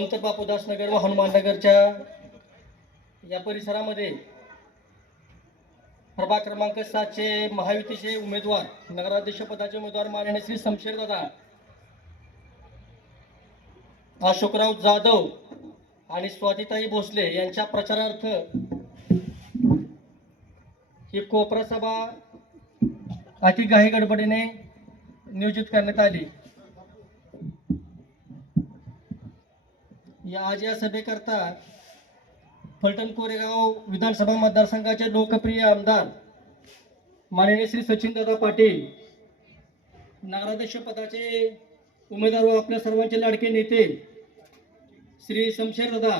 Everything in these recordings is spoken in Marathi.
संत बापूदास नगर व हनुमान नगरच्या या परिसरामध्ये प्रभाग क्रमांक सातचे महायुतीचे उमेदवार नगराध्यक्षपदाचे उमेदवार माननीय श्री शमशेर दादा अशोकराव जाधव आणि स्वातीताई भोसले यांच्या प्रचारार्थ ही कोपरा सभा अति घाई गडबडीने नियोजित करण्यात आली. या आज या सभेकरता फलटण कोरेगाव विधानसभा मतदारसंघाचे लोकप्रिय आमदार माननीय श्री सचिनदादा पाटील नगराध्यक्ष पदाचे उमेदवार व आपल्या सर्वांचे लाडके नेते श्री शमशेर दादा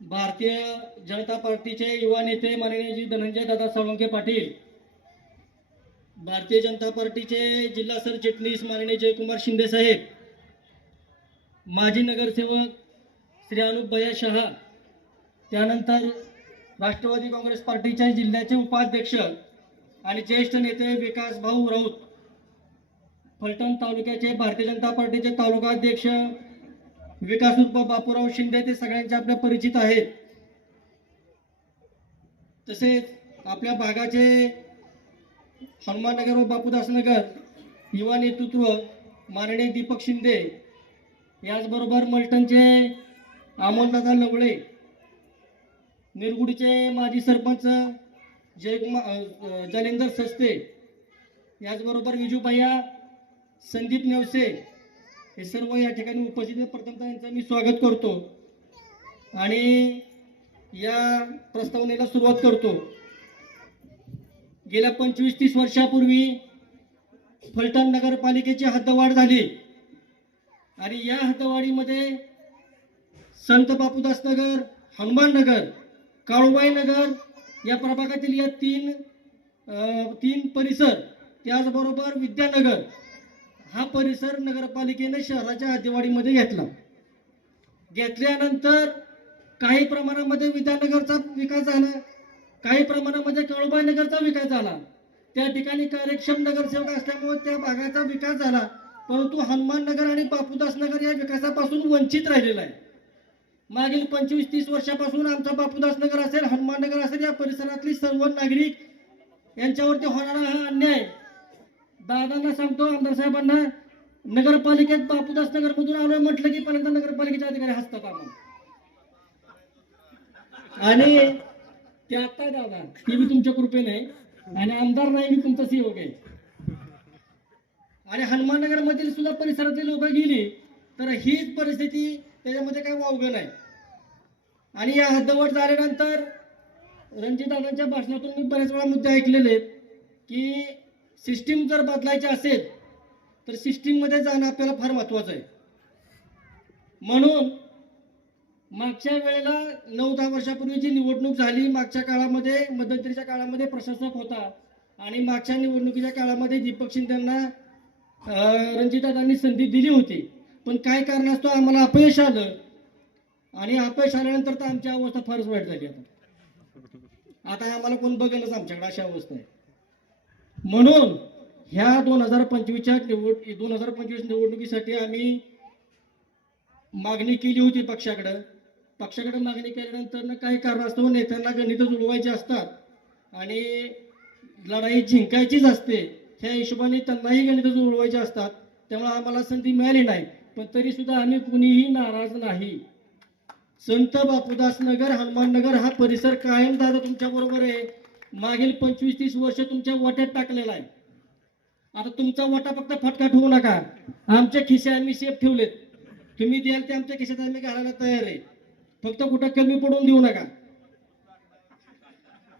भारतीय जनता पार्टीचे युवा नेते माननीय जी धनंजय दादा साळुंके पाटील भारतीय जनता पार्टीचे जिल्हा सरचिटणीस माननीय जयकुमार शिंदे साहेब माजी नगरसेवक श्री अनुपया शहा त्यानंतर राष्ट्रवादी काँग्रेस पार्टीच्या जिल्ह्याचे उपाध्यक्ष आणि ज्येष्ठ नेते विकास भाऊ राऊत फलटण तालुक्याचे भारतीय जनता पार्टीचे तालुका अध्यक्ष विकास उर्फ बापूराव शिंदे ते सगळ्यांचे आपल्या परिचित आहेत. तसेच आपल्या भागाचे हनुमाननगर व बापूदासनगर युवा नेतृत्व माननीय दीपक शिंदे याचबरोबर मलटणचे अमोलदादा लवळे निरगुडीचे माजी सरपंच जयकुमार जलेंदर सस्ते याचबरोबर विजूभैया संदीप नेवसे हे सर्व या ठिकाणी उपस्थित प्रथमतः यांचं मी स्वागत करतो आणि या प्रस्तावनेला सुरुवात करतो. गेल्या पंचवीस तीस वर्षापूर्वी फलटण नगरपालिकेची हद्दवाढ झाली. आणि या हातवाडीमध्ये संत बापूदास नगर हनुमान नगर काळूबाई नगर या प्रभागातील या तीन तीन परिसर त्याचबरोबर विद्यानगर हा परिसर नगरपालिकेने शहराच्या हातेवाडीमध्ये घेतला. घेतल्यानंतर काही प्रमाणामध्ये विद्यानगरचा विकास झाला काही प्रमाणामध्ये काळूबाई नगरचा विकास झाला. त्या ठिकाणी कार्यक्षम नगरसेवक असल्यामुळे त्या भागाचा विकास झाला. परंतु हनुमान नगर आणि बापूदास नगर या विकासापासून वंचित राहिलेला आहे. मागील पंचवीस तीस वर्षापासून आमचा बापूदास नगर असेल हनुमान नगर असेल या परिसरातली सर्व नागरिक यांच्यावरती होणारा हा अन्याय. दादांना सांगतो आमदार साहेबांना नगरपालिकेत बापूदास नगर मधून आलोय म्हटलं की पर्यंत नगरपालिकेचे अधिकारी हसतात आम्हाला. आणि ते आता दादा ते मी तुमच्या कृपेने आणि आमदार नाही मी तुमचा सेवक आहे. आणि हनुमाननगरमधील सुद्धा परिसरातले लोक गेली तर हीच परिस्थिती त्याच्यामध्ये काय वावगं नाही. आणि या हद्दवट झाल्यानंतर रणजितदादांच्या भाषणातून मी बऱ्याच वेळा मुद्दे ऐकलेले आहेत की सिस्टीम जर बदलायची असेल तर सिस्टीममध्ये जाणं आपल्याला फार महत्वाचं आहे. म्हणून मागच्या वेळेला नऊ दहा वर्षापूर्वी जी निवडणूक झाली मागच्या काळामध्ये मध्यंतरीच्या काळामध्ये प्रशासक होता आणि मागच्या निवडणुकीच्या काळामध्ये दीपक शिंदेंना रणजितदादांनी संधी दिली होती. पण काय कारणास्तव आम्हाला अपयश आलं. आणि अपयश आल्यानंतर तर आमची अवस्था फारच वाईट झाली आता. आता आम्हाला कोण बघेलच आमच्याकडे अशी अवस्था आहे. म्हणून ह्या दोन हजार पंचवीसच्या निवड दोन हजार पंचवीस निवडणुकीसाठी आम्ही मागणी केली होती पक्षाकडं. पक्षाकडे मागणी केल्यानंतर काही कारणास्तव नेत्यांना गणित उडवायचे असतात. आणि लढाई जिंकायचीच असते. ह्या हिशोबाने त्यांनाही गणित जुळवायचे असतात त्यामुळे आम्हाला संधी मिळाली नाही. पण तरी सुद्धा आम्ही कुणीही नाराज नाही. संत बापूदास नगर हनुमान नगर हा परिसर कायम दादा तुमच्या बरोबर आहे. मागील पंचवीस तीस वर्ष तुमच्या वाट्यात टाकलेला आहे. आता तुमचा वाटा फक्त फटकाट होऊ नका. आमच्या खिसे आम्ही सेफ ठेवलेत. तुम्ही द्याल ते आमच्या खिशात आम्ही घालायला तयार आहे. फक्त कुठं कमी पडून देऊ नका.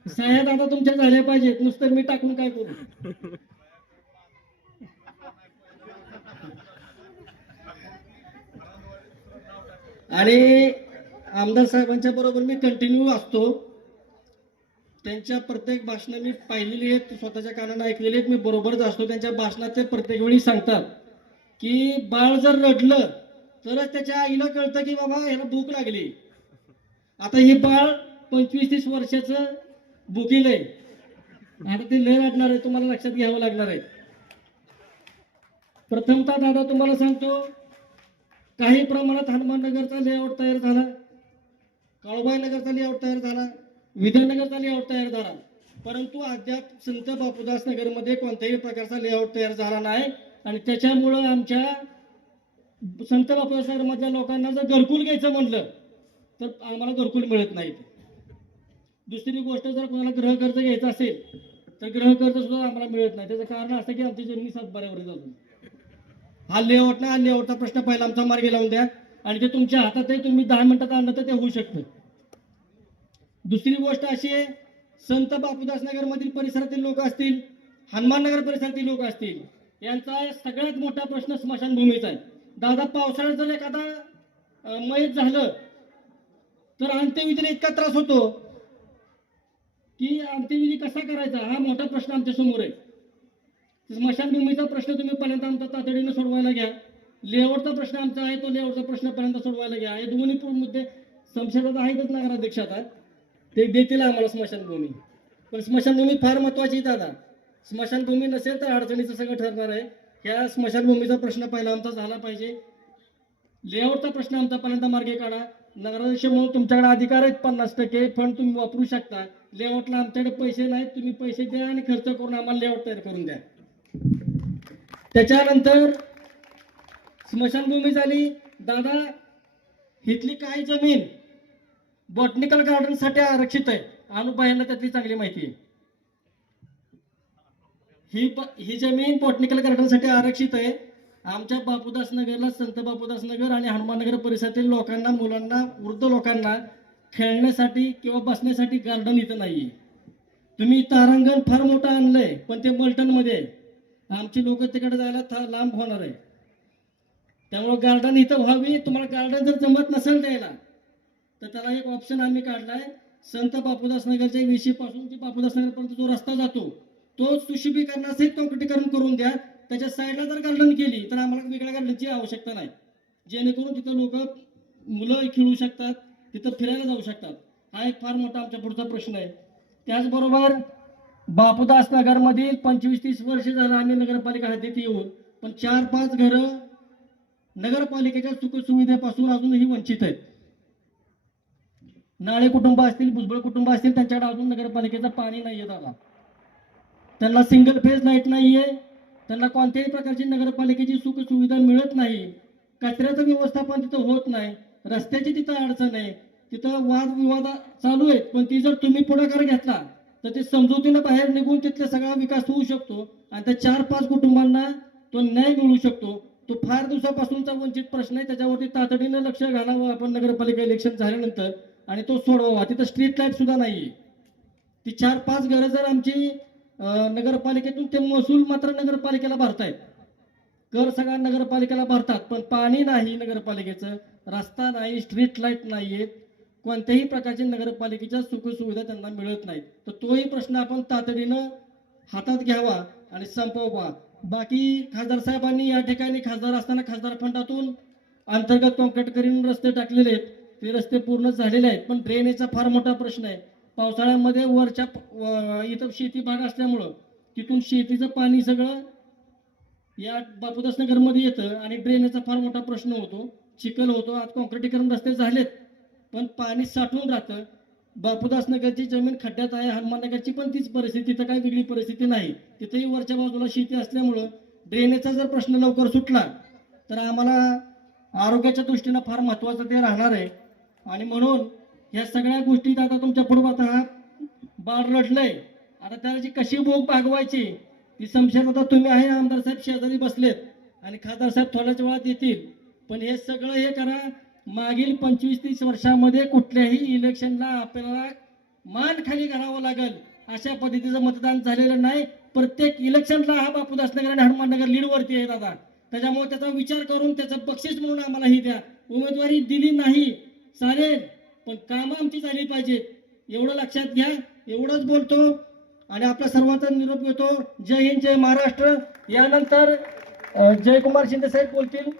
साहेब दादा तुमच्या झाल्या पाहिजेत. नुसतं मी टाकून काय करू? आणि आमदार साहेबांच्या बरोबर मी कंटिन्यू असतो त्यांच्या प्रत्येक भाषणं मी पाहिलेली आहेत स्वतःच्या कानानं ऐकलेली आहेत मी बरोबरच असतो. त्यांच्या भाषणात ते प्रत्येक वेळी सांगतात की बाळ जर रडलं तरच त्याच्या आईला कळतं की बाबा ह्याला भूक लागली. आता हे बाळ पंचवीस तीस वर्षाचं भुकील आहे. आता ते लय रडणार आहे तुम्हाला लक्षात घ्यावं लागणार आहे. प्रथमतः दादा तुम्हाला सांगतो काही प्रमाणात हनुमाननगरचा लेआउट तयार झाला. काळोबाई नगरचा लेआउट तयार झाला. विद्यानगरचा लेआउट तयार झाला. परंतु अद्याप संत बापूदास नगरमध्ये कोणत्याही प्रकारचा लेआउट तयार झाला नाही. आणि त्याच्यामुळं आमच्या संत बापूदास नगरमधल्या लोकांना जर घरकुल घ्यायचं म्हटलं तर आम्हाला घरकुल मिळत नाहीत दुसरी गोष्ट जर कोणाला गृह कर्ज घ्यायचं असेल तर गृह सुद्धा आम्हाला मिळत नाही. त्याचं कारण असं की आमची जमिनी सातबाऱ्यावर जातो हा लेआउट ना लेआउटचा प्रश्न पहिला आमचा मार्गी लावून द्या. आणि ते तुमच्या हातात आहे तुम्ही दहा मिनिटात आणलं तर ते होऊ शकतं. दुसरी गोष्ट अशी आहे संत बापूदास नगरमधील परिसरातील लोक असतील हनुमान नगर परिसरातील लोक असतील यांचा सगळ्यात मोठा प्रश्न स्मशानभूमीचा आहे. दादा पावसाळ्यात जर एखादा मयत झालं तर अंत्यविधीला इतका त्रास होतो की अंत्यविधी कसा करायचा? हा मोठा प्रश्न आमच्यासमोर आहे. स्मशानभूमीचा प्रश्न तुम्ही पर्यंत आमचा तातडीनं सोडवायला घ्या. लेआउटचा प्रश्न आमचा आहे तो लेआउटचा प्रश्न पर्यंत सोडवायला घ्या. हे दोन्ही पूर्ण मुद्दे संशयाचा आहेतच नगराध्यक्ष आता ते देतील आम्हाला स्मशानभूमी. पण स्मशानभूमी फार महत्वाची आहे दादा. स्मशानभूमी नसेल तर अडचणीचं सगळं ठरणार आहे. ह्या स्मशानभूमीचा प्रश्न पहिला आमचा झाला पाहिजे. लेआउटचा प्रश्न आमचा पर्यंत मार्गे काढा. नगराध्यक्ष म्हणून तुमच्याकडे अधिकार आहेत पन्नास टक्के फंड तुम्ही वापरू शकता. लेआउटला आमच्याकडे पैसे नाहीत तुम्ही पैसे द्या आणि खर्च करून आम्हाला लेआउट तयार करून द्या. त्याच्यानंतर स्मशानभूमी झाली दादा इथली काही जमीन बॉटनिकल गार्डनसाठी आरक्षित आहे? अनुबाईंना त्यातली चांगली माहिती आहे. ही प- ही जमीन बॉटनिकल गार्डनसाठी आरक्षित आहे. आमच्या बापूदास नगरला संत बापूदास नगर आणि हनुमान नगर परिसरातील लोकांना मुलांना वृद्ध लोकांना खेळण्यासाठी किंवा बसण्यासाठी गार्डन इथं नाही तुम्ही तारांगण फार मोठं आणलंय पण ते मल्टनमध्ये आहे. आमची लोक तिकडे जायला था- लांब होणार आहे. त्यामुळे गार्डन इथं व्हावी. तुम्हाला गार्डन जर जमत नसेल द्यायला तर त्याला एक ऑप्शन आम्ही काढलाय. संत बापूदास नगरच्या ते बापूदास नगरपर्यंत जो रस्ता जातो तो सुशोभीकरणासहित कंक्रीटीकरण करून द्या. त्याच्या साईडला जर गार्डन केली तर आम्हाला वेगळ्या गार्डनची आवश्यकता नाही. जेणेकरून तिथं लोक मुलं खेळू शकतात तिथं फिरायला जाऊ शकतात. हा एक फार मोठा आमच्या पुढचा प्रश्न आहे. त्याचबरोबर बापूदास नगरमधील पंचवीस तीस वर्ष झालं आम्ही नगरपालिका हद्दीत येऊन. पण चार पाच घरं नगरपालिकेच्या सुखसुविधेपासून अजूनही वंचित आहेत. नाळे कुटुंब असतील भुजबळ कुटुंब असतील त्यांच्याकडे अजून नगरपालिकेचं पाणी नाहीये दादा त्यांना सिंगल फेज लाइट नाहीये. त्यांना कोणत्याही प्रकारची नगरपालिकेची सुखसुविधा मिळत नाही. कचऱ्याचं व्यवस्थापन तिथं होत नाही. रस्त्याची तिथं अडचण आहे. तिथं वादविवाद चालू आहेत. पण ती जर तुम्ही पुढाकार घेतला तर ते समजुतीनं बाहेर निघून तिथला सगळा विकास होऊ शकतो आणि त्या चार पाच कुटुंबांना तो न्याय मिळू शकतो. तो फार दिवसापासूनचा वंचित प्रश्न आहे. त्याच्यावरती तातडीनं लक्ष घालावं. आपण नगरपालिका इलेक्शन झाल्यानंतर आणि तो सोडवावा. तिथं स्ट्रीट लाइट सुद्धा नाही ती चार पाच घरं जर आमची नगरपालिकेतून ते महसूल मात्र नगरपालिकेला भरतायत. कर सगळा नगरपालिकेला भरतात. पण पाणी नाही नगरपालिकेचं. रस्ता नाही स्ट्रीट लाइट नाही आहेत कोणत्याही प्रकारची नगरपालिकेच्या सुखसुविधा त्यांना मिळत नाहीत. तर तोही प्रश्न आपण तातडीनं हातात घ्यावा आणि संपवा बाकी खासदार साहेबांनी या ठिकाणी खासदार असताना खासदार फंडातून अंतर्गत कॉन्क्रीट करून रस्ते टाकलेले आहेत. ते रस्ते पूर्ण झालेले आहेत. पण ड्रेनेजचा फार मोठा प्रश्न आहे. पावसाळ्यामध्ये वरच्या इथं शेती भाग असल्यामुळं तिथून शेतीचं पाणी सगळं या बापूदास नगरमध्ये येतं आणि ड्रेनेजचा फार मोठा प्रश्न होतो. चिखल होतो. आज कॉन्क्रिटीकरण रस्ते झालेत. पण पाणी साठवून राहतं. बापूदास नगरची जमीन खड्ड्यात आहे हनुमान नगरची पण तीच परिस्थिती तिथं काही वेगळी परिस्थिती नाही. तिथेही वरच्या बाजूला शेती असल्यामुळं ड्रेनेजचा जर प्रश्न लवकर सुटला तर आम्हाला आरोग्याच्या दृष्टीनं फार महत्त्वाचं ते राहणार आहे. आणि म्हणून या सगळ्या गोष्टीत आता तुमच्या पुढं आता हा बाळ रडलंय. आता त्याची कशी भोग भागवायची ती संशयात आता तुम्ही आहे आमदार साहेब शेजारी बसलेत. आणि खासदार साहेब थोड्याच वेळात येतील. पण हे सगळं हे करा मागील पंचवीस तीस वर्षामध्ये कुठल्याही इलेक्शनला आपल्याला मान खाली करावं लागेल अशा पद्धतीचं मतदान झालेलं नाही. प्रत्येक इलेक्शनला हा बापूदास नगर आणि हनुमान नगर लीडवरती आहे दादा. त्याच्यामुळे त्याचा विचार करून त्याचं बक्षीस म्हणून आम्हाला ही द्या. उमेदवारी दिली नाही. चालेल पण कामं आमची झाली पाहिजेत. एवढं लक्षात घ्या एवढंच बोलतो. आणि आपला सर्वांचा निरोप घेतो. जय हिंद जय महाराष्ट्र. यानंतर जयकुमार शिंदे साहेब बोलतील.